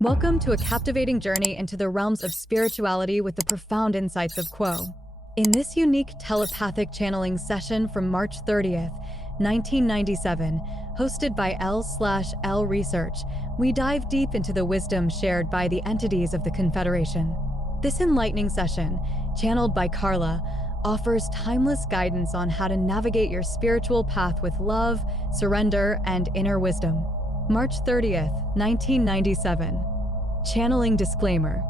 Welcome to a captivating journey into the realms of spirituality with the profound insights of Quo. In this unique telepathic channeling session from March 30th, 1997, hosted by L/L Research, we dive deep into the wisdom shared by the entities of the Confederation. This enlightening session, channeled by Carla, offers timeless guidance on how to navigate your spiritual path with love, surrender, and inner wisdom. March 30th, 1997. Channeling disclaimer.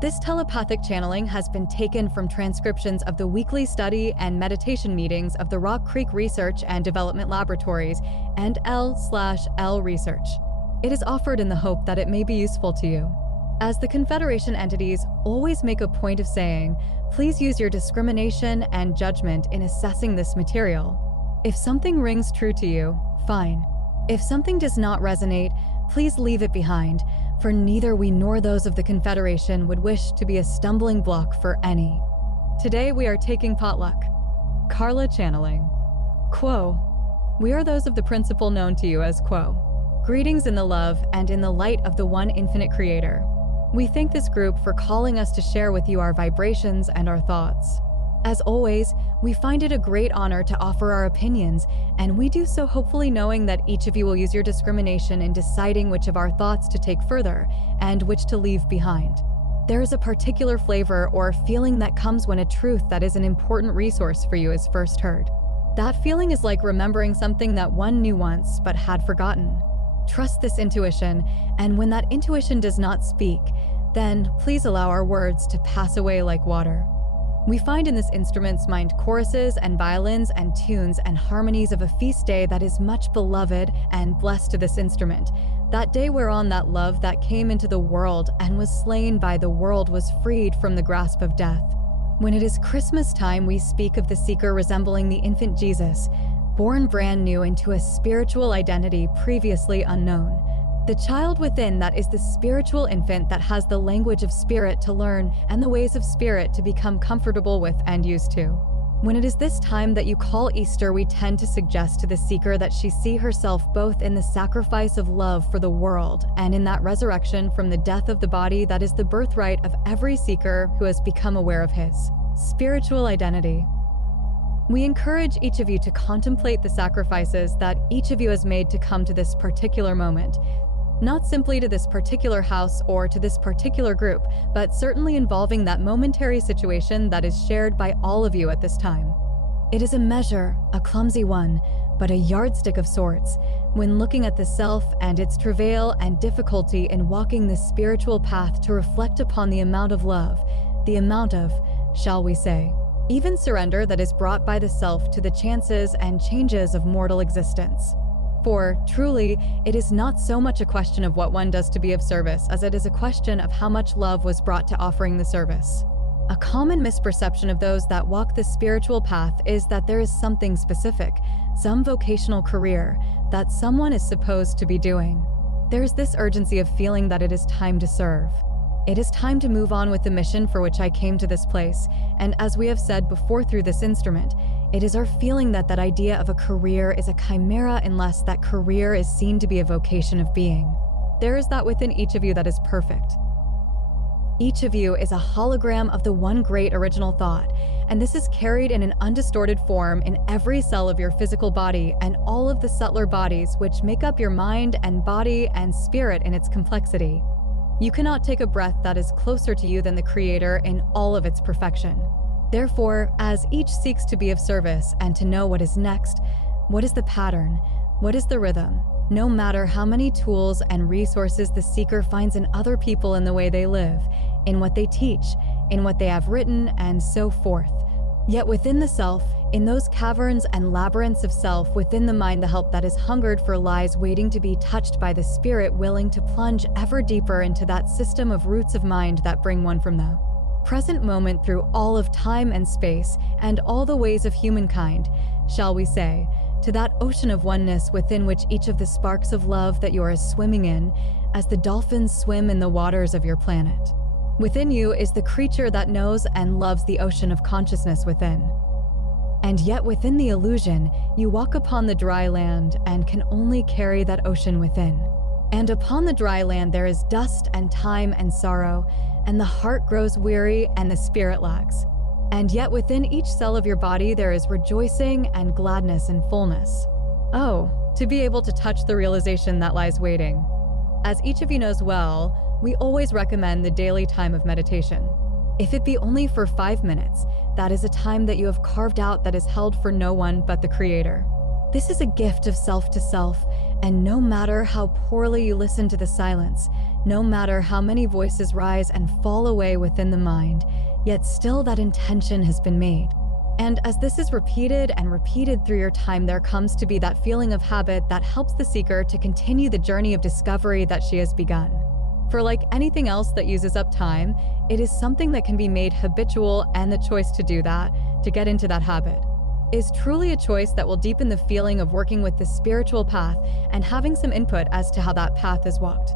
This telepathic channeling has been taken from transcriptions of the weekly study and meditation meetings of the Rock Creek Research and Development Laboratories and L/L Research. It is offered in the hope that it may be useful to you. As the Confederation entities always make a point of saying, please use your discrimination and judgment in assessing this material. If something rings true to you, fine. If something does not resonate, please leave it behind, for neither we nor those of the Confederation would wish to be a stumbling block for any. Today we are taking potluck. Carla channeling. Quo. We are those of the principle known to you as Quo. Greetings in the love and in the light of the one infinite creator. We thank this group for calling us to share with you our vibrations and our thoughts. As always, we find it a great honor to offer our opinions, and we do so hopefully knowing that each of you will use your discrimination in deciding which of our thoughts to take further and which to leave behind. There is a particular flavor or feeling that comes when a truth that is an important resource for you is first heard. That feeling is like remembering something that one knew once but had forgotten. Trust this intuition, and when that intuition does not speak, then please allow our words to pass away like water. We find in this instrument's mind choruses and violins and tunes and harmonies of a feast day that is much beloved and blessed to this instrument. That day whereon that love that came into the world and was slain by the world was freed from the grasp of death. When it is Christmas time, we speak of the seeker resembling the infant Jesus, born brand new into a spiritual identity previously unknown. The child within that is the spiritual infant that has the language of spirit to learn and the ways of spirit to become comfortable with and used to. When it is this time that you call Easter, we tend to suggest to the seeker that she see herself both in the sacrifice of love for the world and in that resurrection from the death of the body that is the birthright of every seeker who has become aware of his spiritual identity. We encourage each of you to contemplate the sacrifices that each of you has made to come to this particular moment. Not simply to this particular house or to this particular group, but certainly involving that momentary situation that is shared by all of you at this time. It is a measure, a clumsy one, but a yardstick of sorts, when looking at the self and its travail and difficulty in walking this spiritual path to reflect upon the amount of love, the amount of, shall we say, even surrender that is brought by the self to the chances and changes of mortal existence. For, truly, it is not so much a question of what one does to be of service as it is a question of how much love was brought to offering the service. A common misperception of those that walk the spiritual path is that there is something specific, some vocational career, that someone is supposed to be doing. There is this urgency of feeling that it is time to serve. It is time to move on with the mission for which I came to this place, and as we have said before through this instrument, it is our feeling that that idea of a career is a chimera unless that career is seen to be a vocation of being. There is that within each of you that is perfect. Each of you is a hologram of the one great original thought, and this is carried in an undistorted form in every cell of your physical body and all of the subtler bodies which make up your mind and body and spirit in its complexity. You cannot take a breath that is closer to you than the Creator in all of its perfection. Therefore, as each seeks to be of service and to know what is next, what is the pattern, what is the rhythm, no matter how many tools and resources the seeker finds in other people in the way they live, in what they teach, in what they have written, and so forth. Yet within the self, in those caverns and labyrinths of self within the mind, the help that is hungered for lies waiting to be touched by the spirit willing to plunge ever deeper into that system of roots of mind that bring one from the present moment through all of time and space and all the ways of humankind, shall we say, to that ocean of oneness within which each of the sparks of love that you are swimming in, as the dolphins swim in the waters of your planet. Within you is the creature that knows and loves the ocean of consciousness within. And yet within the illusion, you walk upon the dry land and can only carry that ocean within. And upon the dry land there is dust and time and sorrow, and the heart grows weary and the spirit lacks. And yet within each cell of your body there is rejoicing and gladness and fullness. Oh, to be able to touch the realization that lies waiting. As each of you knows well, we always recommend the daily time of meditation. If it be only for 5 minutes, that is a time that you have carved out that is held for no one but the Creator. This is a gift of self to self, and no matter how poorly you listen to the silence, no matter how many voices rise and fall away within the mind, yet still that intention has been made. And as this is repeated and repeated through your time, there comes to be that feeling of habit that helps the seeker to continue the journey of discovery that she has begun. For like anything else that uses up time, it is something that can be made habitual, and the choice to do that, to get into that habit, is truly a choice that will deepen the feeling of working with the spiritual path and having some input as to how that path is walked.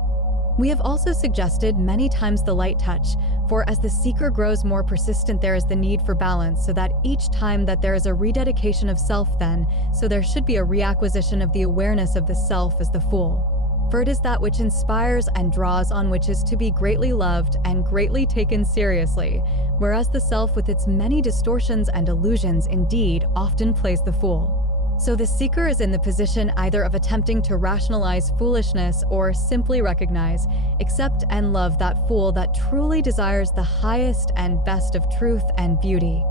We have also suggested many times the light touch, for as the seeker grows more persistent, there is the need for balance, so that each time that there is a rededication of self then, so there should be a reacquisition of the awareness of the self as the Fool. For it is that which inspires and draws on, which is to be greatly loved and greatly taken seriously, whereas the self with its many distortions and illusions indeed often plays the fool. So the seeker is in the position either of attempting to rationalize foolishness or simply recognize, accept, and love that fool that truly desires the highest and best of truth and beauty.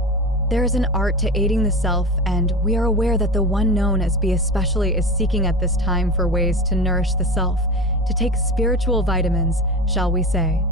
There is an art to aiding the self, and we are aware that the one known as B especially is seeking at this time for ways to nourish the self, to take spiritual vitamins, shall we say,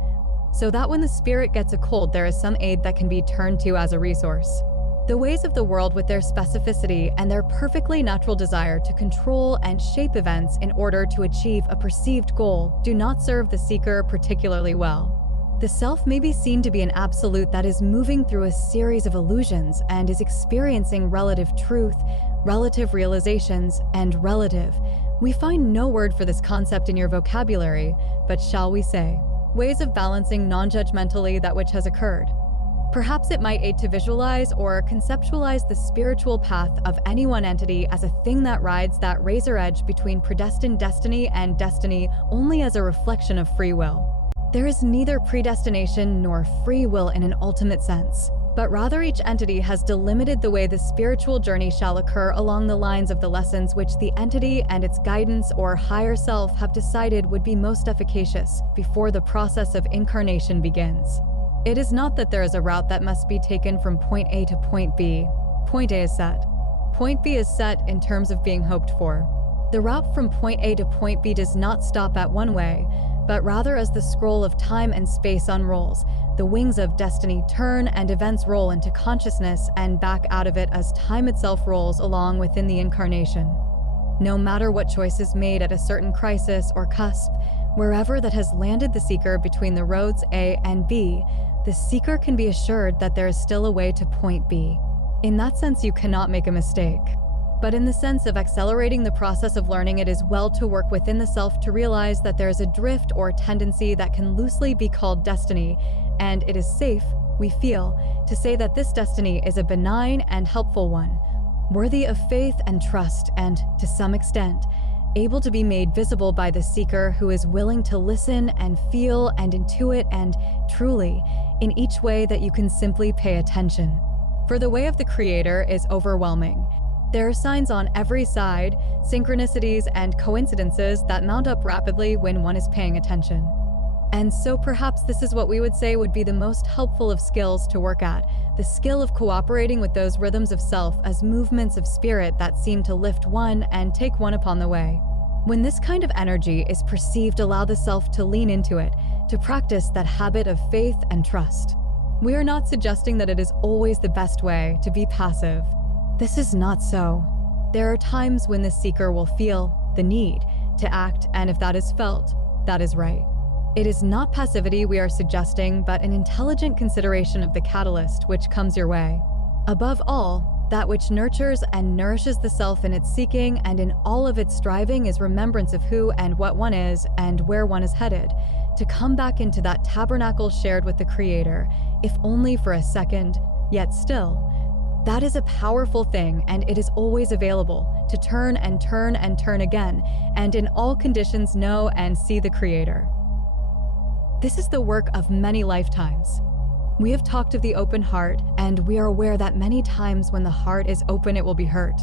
so that when the spirit gets a cold, there is some aid that can be turned to as a resource. The ways of the world, with their specificity and their perfectly natural desire to control and shape events in order to achieve a perceived goal, do not serve the seeker particularly well. The self may be seen to be an absolute that is moving through a series of illusions and is experiencing relative truth, relative realizations, and relative. We find no word for this concept in your vocabulary, but shall we say, ways of balancing non-judgmentally that which has occurred. Perhaps it might aid to visualize or conceptualize the spiritual path of any one entity as a thing that rides that razor edge between predestined destiny and destiny only as a reflection of free will. There is neither predestination nor free will in an ultimate sense, but rather each entity has delimited the way the spiritual journey shall occur along the lines of the lessons which the entity and its guidance or higher self have decided would be most efficacious before the process of incarnation begins. It is not that there is a route that must be taken from point A to point B. Point A is set. Point B is set in terms of being hoped for. The route from point A to point B does not stop at one way, but rather as the scroll of time and space unrolls, the wings of destiny turn and events roll into consciousness and back out of it as time itself rolls along within the incarnation. No matter what choice is made at a certain crisis or cusp, wherever that has landed the seeker between the roads A and B, the seeker can be assured that there is still a way to point B. In that sense, you cannot make a mistake. But in the sense of accelerating the process of learning, it is well to work within the self to realize that there is a drift or tendency that can loosely be called destiny, and it is safe, we feel, to say that this destiny is a benign and helpful one, worthy of faith and trust, and, to some extent, able to be made visible by the seeker who is willing to listen and feel and intuit and, truly, in each way that you can simply pay attention. For the way of the Creator is overwhelming. There are signs on every side, synchronicities and coincidences that mount up rapidly when one is paying attention. And so perhaps this is what we would say would be the most helpful of skills to work at, the skill of cooperating with those rhythms of self as movements of spirit that seem to lift one and take one upon the way. When this kind of energy is perceived, allow the self to lean into it, to practice that habit of faith and trust. We are not suggesting that it is always the best way to be passive. This is not so. There are times when the seeker will feel the need to act, and if that is felt, that is right. It is not passivity we are suggesting, but an intelligent consideration of the catalyst which comes your way. Above all, that which nurtures and nourishes the self in its seeking and in all of its striving is remembrance of who and what one is and where one is headed, to come back into that tabernacle shared with the Creator, if only for a second, yet still, That is a powerful thing, and it is always available to turn and turn and turn again, and in all conditions know and see the Creator. This is the work of many lifetimes. We have talked of the open heart, and we are aware that many times when the heart is open, it will be hurt.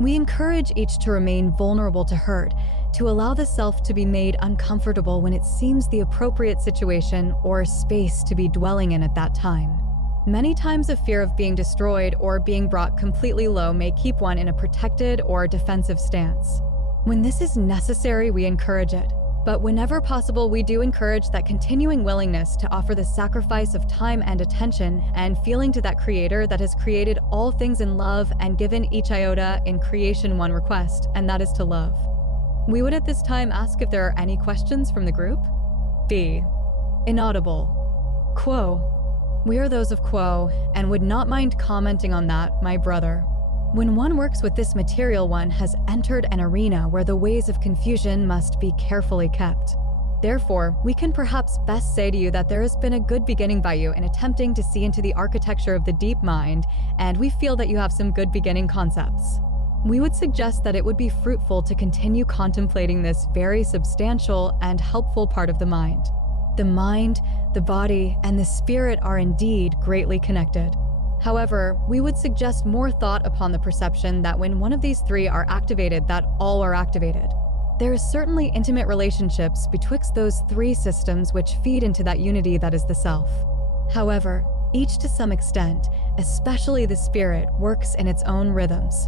We encourage each to remain vulnerable to hurt, to allow the self to be made uncomfortable when it seems the appropriate situation or space to be dwelling in at that time. Many times a fear of being destroyed or being brought completely low may keep one in a protected or defensive stance. When this is necessary, we encourage it. But whenever possible, we do encourage that continuing willingness to offer the sacrifice of time and attention and feeling to that Creator that has created all things in love and given each iota in creation one request, and that is to love. We would at this time ask if there are any questions from the group. B. Inaudible. Quo. We are those of Quo, and would not mind commenting on that, my brother. When one works with this material, one has entered an arena where the ways of confusion must be carefully kept. Therefore, we can perhaps best say to you that there has been a good beginning by you in attempting to see into the architecture of the deep mind, and we feel that you have some good beginning concepts. We would suggest that it would be fruitful to continue contemplating this very substantial and helpful part of the mind. The mind, the body, and the spirit are indeed greatly connected. However, we would suggest more thought upon the perception that when one of these three are activated, that all are activated. There is certainly intimate relationships betwixt those three systems which feed into that unity that is the self. However, each to some extent, especially the spirit, works in its own rhythms.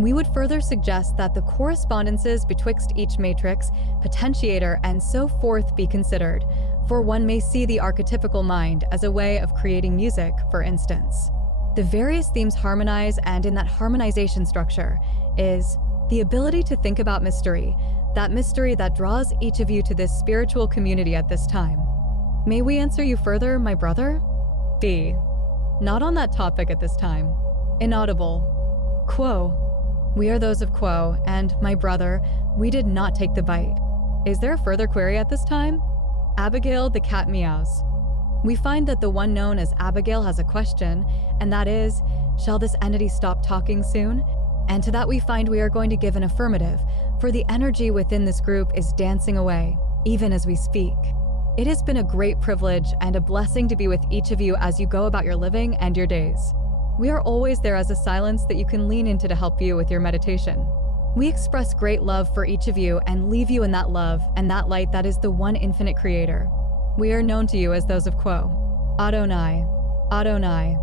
We would further suggest that the correspondences betwixt each matrix, potentiator, and so forth be considered, for one may see the archetypical mind as a way of creating music, for instance. The various themes harmonize, and in that harmonization structure is the ability to think about mystery, that mystery that draws each of you to this spiritual community at this time. May we answer you further, my brother? B. Not on that topic at this time. Inaudible. Quo. We are those of Quo, and, my brother, we did not take the bite. Is there a further query at this time? Abigail the cat meows. We find that the one known as Abigail has a question, and that is, shall this entity stop talking soon? And to that we find we are going to give an affirmative, for the energy within this group is dancing away, even as we speak. It has been a great privilege and a blessing to be with each of you as you go about your living and your days. We are always there as a silence that you can lean into to help you with your meditation. We express great love for each of you and leave you in that love and that light that is the one infinite Creator. We are known to you as those of Quo. Adonai. Adonai.